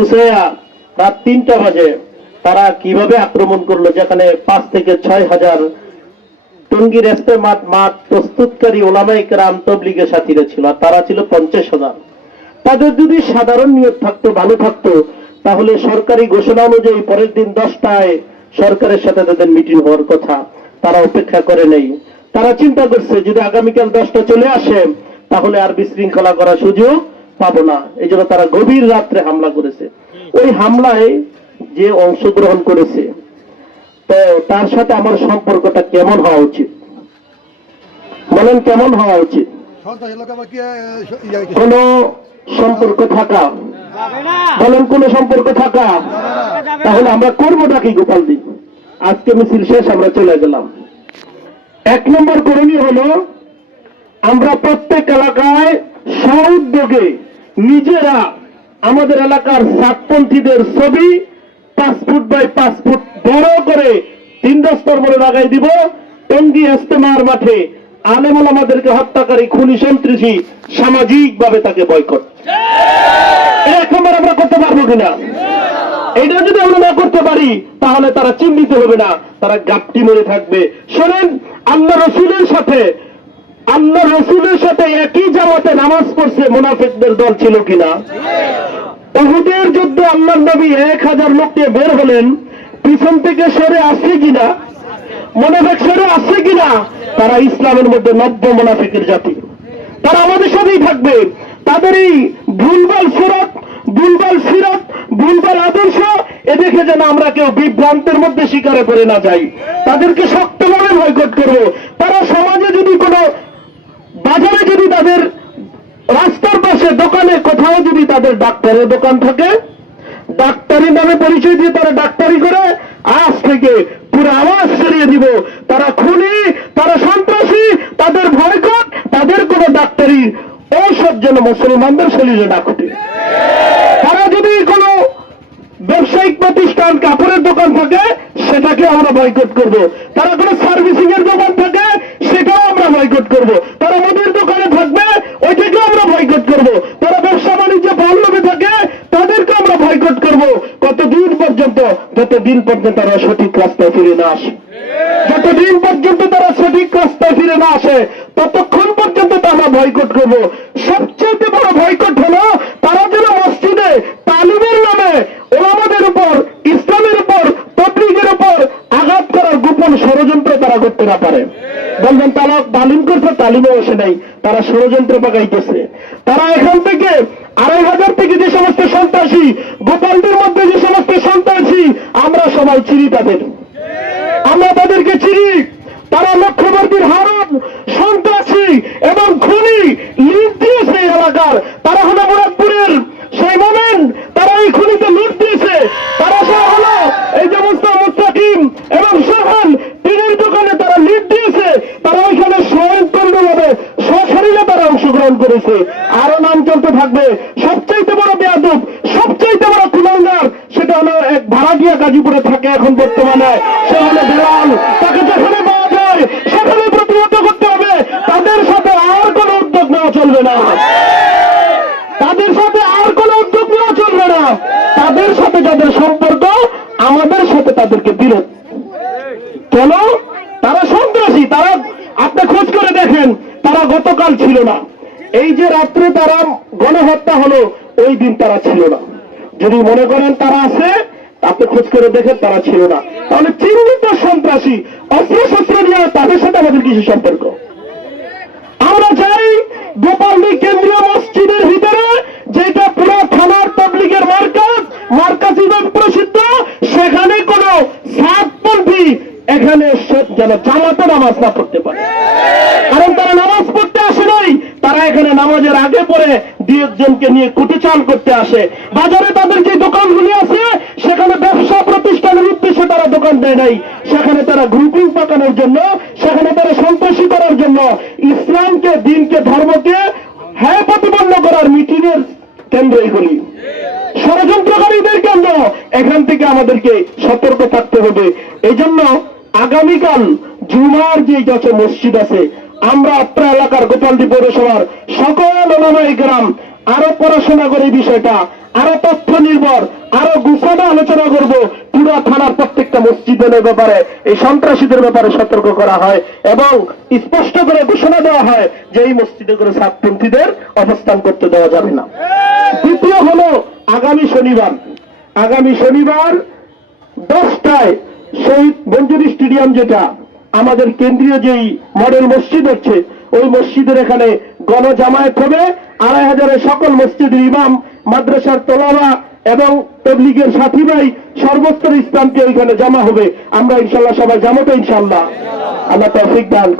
রাত তিনটা বাজে তারা কিভাবে আক্রমণ করলো যেখানে পাঁচ থেকে ছয় হাজার টঙ্গির এস্তেমাত মাঠ প্রস্তুতকারী ওলামাই রাম তবলিগের সাথীরা ছিল তারা ছিল পঞ্চাশ হাজার তাদের যদি সাধারণ নিয়োগ থাকতো ভালো থাকতো তাহলে সরকারি ঘোষণা অনুযায়ী পরের দিন দশটায় সরকারের সাথে তাদের মিটিং হওয়ার কথা তারা অপেক্ষা করে নেই তারা চিন্তা করছে যদি আগামীকাল দশটা চলে আসে তাহলে আর বিশৃঙ্খলা করার সুযোগ পাবো না এই জন্য তারা গভীর রাত্রে হামলা করেছে ওই হামলায় যে অংশগ্রহণ করেছে তো তার সাথে আমার সম্পর্কটা কেমন হওয়া উচিত বলেন কেমন হওয়া উচিত কোন সম্পর্ক থাকা বলেন কোন সম্পর্ক থাকা তাহলে আমরা করবোটা কি গোপাল দিন আজকে মিছিল শেষ আমরা চলে গেলাম এক নম্বর করণীয় হলো আমরা প্রত্যেক এলাকায় উদ্যোগে নিজেরা আমাদের এলাকার সাতপন্থীদের ছবি পাসপোর্ট বাই পাসপোর্ট বড় করে তিন দশ বলে লাগাই দিব টঙ্গি এস্তেমার মাঠে আলেমুল আমাদেরকে হত্যাকারী খুনি সন্ত্রাসী সামাজিক ভাবে তাকে বয়কট এরকমবার আমরা করতে পারবো কিনা এটা যদি আমরা না করতে পারি তাহলে তারা চিহ্নিত হবে না তারা গাপটি মেরে থাকবে শোনেন আল্লাহ রসুলের সাথে আল্লাহ রসুল সাথে একই জামাতে নামাজ পড়ছে মুনাফিকদের দল ছিল কিনা উহুদের যুদ্ধে আল্লাহ নবী এক হাজার লোক নিয়ে বের হলেন পিছন থেকে সরে আসছে কিনা মোনাফেক সরে আসছে কিনা তারা ইসলামের মধ্যে নব্য মোনাফিকের জাতি তারা আমাদের সাথেই থাকবে তাদের এই ভুলবাল সুরত ভুলবাল সিরত ভুলবাল আদর্শ এ দেখে যেন আমরা কেউ বিভ্রান্তের মধ্যে শিকারে পড়ে না যাই তাদেরকে শক্তভাবে বয়কট করবো তারা তাদের রাস্তার পাশে দোকানে কোথাও যদি তাদের ডাক্তারের দোকান থাকে ডাক্তারি নামে পরিচয় দিয়ে তারা ডাক্তারি করে আজ থেকে পুরো আওয়াজ ছড়িয়ে দিব তারা খুনি তারা সন্ত্রাসী তাদের ভয়কট তাদের কোন ডাক্তারি ঔষধ যেন মুসলমানদের শরীরে না খুঁটে তারা যদি কোন ব্যবসায়িক প্রতিষ্ঠান কাপড়ের দোকান থাকে সেটাকে আমরা বয়কট করব তারা কোনো সার্ভিসিং এর যতদিন পর্যন্ত তারা সঠিক রাস্তায় ফিরে না আসে যতদিন পর্যন্ত তারা সঠিক রাস্তায় ফিরে না আসে ততক্ষণ পর্যন্ত তারা ভয়কট করব সবচেয়ে বড় ভয়কট হলো তারা যেন মসজিদে তালিমের নামে ওলামাদের উপর ইসলামের উপর তবলিগের উপর আঘাত করার গোপন ষড়যন্ত্র তারা করতে না পারে বলবেন তারা তালিম করছে তালিমে বসে নাই তারা ষড়যন্ত্র পাকাইতেছে তারা এখান থেকে আড়াই হাজার থেকে যে সমস্ত সময় চিনি তাদের আমরা তাদেরকে চিনি তারা লক্ষ্যবর্তীর হারণ সন্ত্রাসী এবং খুনি লিপ দিয়েছে এই এলাকার তারা হলো মুরাদপুরের সেই মোমেন্ট তারা এই খুনিতে লুট দিয়েছে তারা সে হলো এই যে মুস্তা মুস্তাকিম এবং সোহান তিনের দোকানে তারা লিপ দিয়েছে তারা ওইখানে স্বয়ংপূর্ণভাবে সশরীরে তারা অংশগ্রহণ করেছে আরো নাম চলতে থাকবে গিয়ে গাজীপুরে থাকে এখন বর্তমানে সে হলো বেলাল তাকে যেখানে পাওয়া যায় সেখানে প্রতিহত করতে হবে তাদের সাথে আর কোন উদ্যোগ নেওয়া চলবে না তাদের সাথে আর কোন উদ্যোগ নেওয়া চলবে না তাদের সাথে যাদের সম্পর্ক আমাদের সাথে তাদেরকে বিরোধ কেন তারা সন্ত্রাসী তারা আপনি খোঁজ করে দেখেন তারা গতকাল ছিল না এই যে রাত্রে তারা গণহত্যা হলো ওই দিন তারা ছিল না যদি মনে করেন তারা আছে আপনি খোঁজ করে দেখেন তারা ছিল না তাহলে চিহ্নিত সন্ত্রাসী অস্ত্র শস্ত্র নিয়ে তাদের সাথে আমাদের কিছু সম্পর্ক আমরা চাই গোপালী কেন্দ্রীয় মসজিদের ভিতরে যেটা পুরো থানার পাবলিকের মার্কাজ মার্কাজ ইভেন প্রসিদ্ধ সেখানে কোন সাতপন্থী এখানে যেন জামাতে নামাজ না পড়তে পারে কারণ তারা নামাজ পড়তে আসে নাই তারা এখানে নামাজের আগে পরে দুই একজনকে নিয়ে কুটিচাল করতে আসে বাজারে তাদের যে দোকানগুলি আছে সেখানে ব্যবসা প্রতিষ্ঠানের উদ্দেশ্যে তারা দোকান দেয় নাই সেখানে তারা গ্রুপিং পাকানোর জন্য সেখানে তারা সন্ত্রাসী করার জন্য ইসলামকে দিনকে ধর্মকে হ্যাঁ প্রতিপন্ন করার মিটিং এর কেন্দ্র এগুলি ষড়যন্ত্রকারীদের কেন্দ্র এখান থেকে আমাদেরকে সতর্ক থাকতে হবে এই জন্য আগামীকাল জুমার যে যাচ্ছে মসজিদ আছে আমরা আপনার এলাকার গোপালদি পৌরসভার সকল ওলামাই গ্রাম আরো পড়াশোনা করে বিষয়টা আরো তথ্য নির্ভর আরো গুপনে আলোচনা করব পুরো থানার প্রত্যেকটা মসজিদের ব্যাপারে এই সন্ত্রাসীদের ব্যাপারে সতর্ক করা হয় এবং স্পষ্ট করে ঘোষণা দেওয়া হয় যে এই মসজিদে করে সাতপন্থীদের অবস্থান করতে দেওয়া যাবে না দ্বিতীয় হলো আগামী শনিবার আগামী শনিবার দশটায় শহীদ মঞ্জুরি স্টেডিয়াম যেটা আমাদের কেন্দ্রীয় যেই মডেল মসজিদ হচ্ছে ওই মসজিদের এখানে গণজামায়াত হবে আড়াই হাজারের সকল মসজিদের ইমাম মাদ্রাসার তোলাবা এবং তবলিগের সাথী ভাই সর্বস্তর ইসলামকে ওইখানে জমা হবে আমরা ইনশাল্লাহ সবাই জামাতে ইনশাল্লাহ আল্লাহ তফিক দান